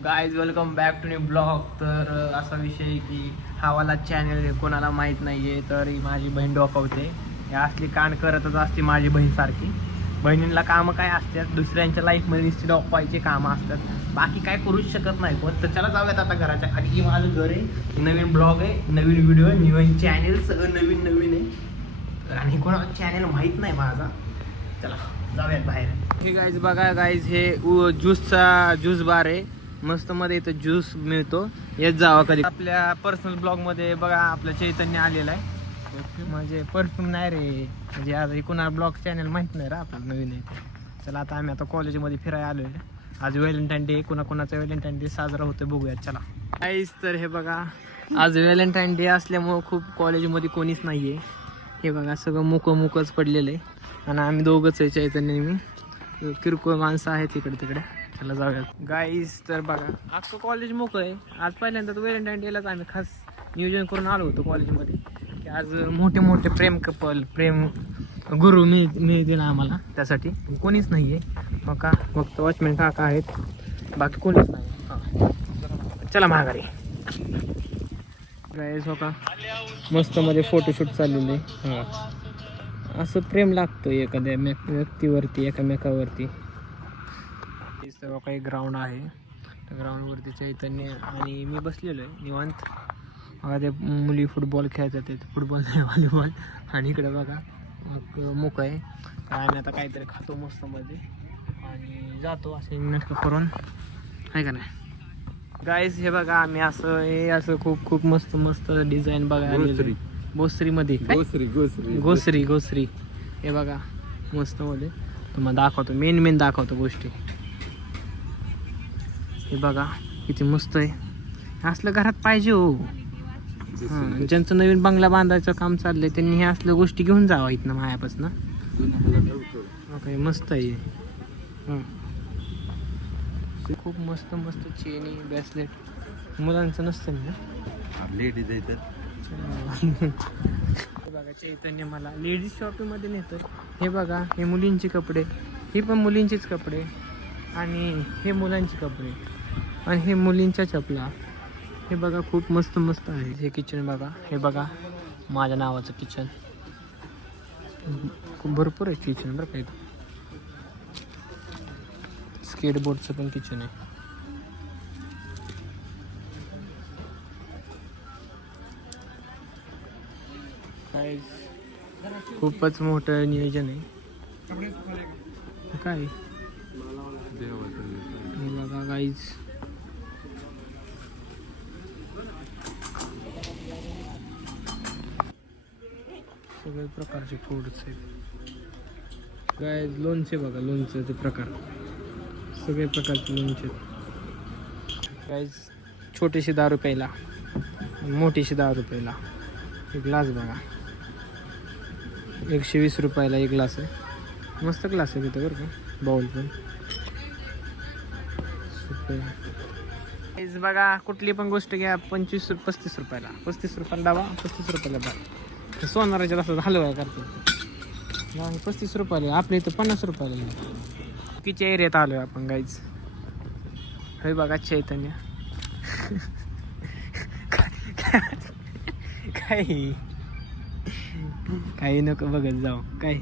Guys welcome back to new blog. तर असा विषय आहे की हा चॅनल कोणाला माहीत नाही आहे, तर ही माझी बहीण डोकावते. हे असली कांड करतच असते माझी बहीणसारखी. बहिणींना कामं काय असतात, दुसऱ्यांच्या लाईफमध्ये नुसती डोकवायची कामं असतात, बाकी काय करूच शकत नाही. पण तर चला जाऊयात आता घराच्या खाली. ही माझं घर आहे, नवीन ब्लॉग आहे, नवीन व्हिडिओ आहे, नवीन चॅनल, सगळं नवीन नवीन आहे. आणि कोणाला चॅनल माहीत नाही माझा. चला जाऊयात बाहेर. हे गाईज बघा गाईज, हे ज्यूस बार आहे. मस्त मध्ये इथं ज्यूस मिळतो, येत जावा कधी. आपल्या पर्सनल ब्लॉग मध्ये बघा आपलं चैतन्य आलेलं आहे. म्हणजे परफ्यूम नाही रे, म्हणजे आज कुणा ब्लॉग चॅनल माहित नाही रे, आपलं नवीन आहे. चला आता आम्ही आता कॉलेजमध्ये फिरायला आलोय. आज व्हॅलेंटाईन डे, कुणाचा व्हॅलेंटाईन डे साजरा होतोय बघूयात. चला गाईज, तर हे बघा आज व्हॅलेंटाईन डे असल्यामुळं खूप कॉलेजमध्ये कोणीच नाहीये. हे बघा सगळं मुकच पडलेलं आहे, आणि आम्ही दोघंच आहे, चैतन्य मी. किरकोळ माणसं आहेत इकडे तिकडे. चला जाऊयात गाईज. तर बघा अख्खं कॉलेज मोकळं आहे. आज पहिल्यांदा व्हॅलेंटाईन डेलाच आम्ही खास नियोजन करून आलो होतो कॉलेजमध्ये, की आज मोठे मोठे प्रेम कपल, प्रेम गुरु मिळतील आम्हाला. त्यासाठी कोणीच नाही आहे. मग का फक्त वॉचमॅन काका आहेत, बाकी कोणीच नाही. हां चला माघारी गाईज. हो का मस्त मध्ये फोटोशूट चाललेलं आहे. हां असं प्रेम लागतं एखाद्या व्यक्तीवरती, एकामेकावरती. सर्व काही ग्राउंड आहे, त्या ग्राउंडवरती चैतन्य आणि मी बसलेलो आहे निवांत. बघा ते मुली फुटबॉल खेळतात, ते फुटबॉल नाही व्हॉलीबॉल. आणि इकडे बघा मुक आहे. आम्ही आता काहीतरी खातो मस्त मध्ये आणि जातो असे नाटकं करून, आहे का नाही गाईज. हे बघा आम्ही असं, हे असं खूप खूप मस्त मस्त डिझाईन बघा भोसरीमध्ये, गोसरी. हे बघा मस्त मध्ये तुम्हाला दाखवतो, मेन दाखवतो गोष्टी. हे बघा किती मस्त आहे. असलं घरात पाहिजे हो. हां ज्यांचं नवीन बंगला बांधायचं काम चाललंय त्यांनी हे असल्या गोष्टी घेऊन जावा इथनं मायापासून. ओके मस्त आहे. हां खूप मस्त मस्त चेनी ब्रेसलेट मुलांचं नसतं ना, लेडीज आहे तर. हे बघा चैतन्य मला लेडीज शॉपिंगमध्ये नेतं. हे बघा हे मुलींचे कपडे, हे पण मुलींचेच कपडे, आणि हे मुलांचे कपडे, आणि हे मुलींच्या चपला. हे बघा खूप मस्त मस्त आहे. हे किचन बघा, हे बघा माझ्या नावाचं किचन. खूप भरपूर आहे किचन बरं का इथं. स्केटबोर्डचं पण किचन आहे. खूपच मोठं नियोजन आहे. काय बघा गाईज, सगळे प्रकारचे फूड्स आहेत गाईज. लोणचे बघा, लोणचे प्रकार, सगळे प्रकारचे लोणचे गाईज. छोटीशी 10 रुपयाला, मोठीशी 10 रुपयाला. एक ग्लास बघा 120 रुपयाला एक ग्लास आहे. मस्त ग्लास आहे तिथं बरं का, बाउल पण. गाईज बघा कुठली पण गोष्ट घ्या 35 रुपयाला, 35 रुपयाला डबा, 35 रुपयाला बघा. सोनाराच्या रस्त्यात हलवा करते 35 रुपयाला. आपल्या इथं 50 रुपयाला. किती एरियात आलो आहे आपण गाईज. हे बघा चैतन्य काही नको बघत जाऊ काय.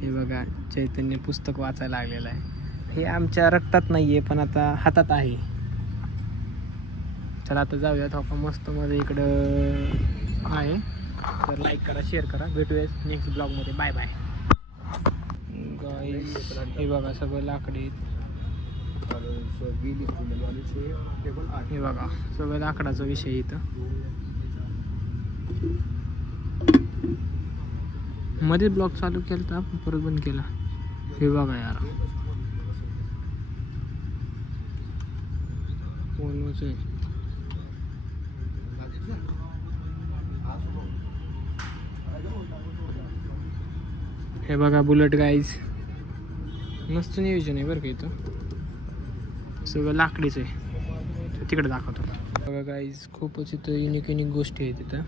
हे बघा चैतन्य पुस्तक वाचायला लागलेलं आहे. हे आमच्या रक्तात नाही आहे, पण आता हातात आहे. चला आता जाऊयात. आपण मस्त मध्ये इकडं आहे. तर लाईक करा, शेअर करा. भेटूया नेक्स्ट ब्लॉगमध्ये. Bye bye guys. हे बघा सगळं लाकडी, हे बघा सगळं लाकडाचा विषय इथं. मध्ये ब्लॉग चालू केला तर आपण परत बंद केला. हे बघा यार फोनच आहे. हे बघा बुलेट गाईज. मस्त नियोजन आहे बरं का इथं. सगळं लाकडीच आहे. तिकडे दाखवतो बघा गाईज. खूपच इथं युनिक गोष्टी आहेत तिथं.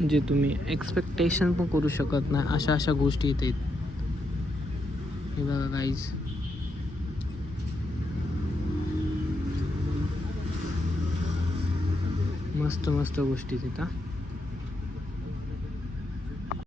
जे तुम्ही एक्सपेक्टेशन पण करू शकत नाही, अशा अशा गोष्टी इथे आहेत. हे बघा गाईज, मस्त मस्त गोष्टी तिथं.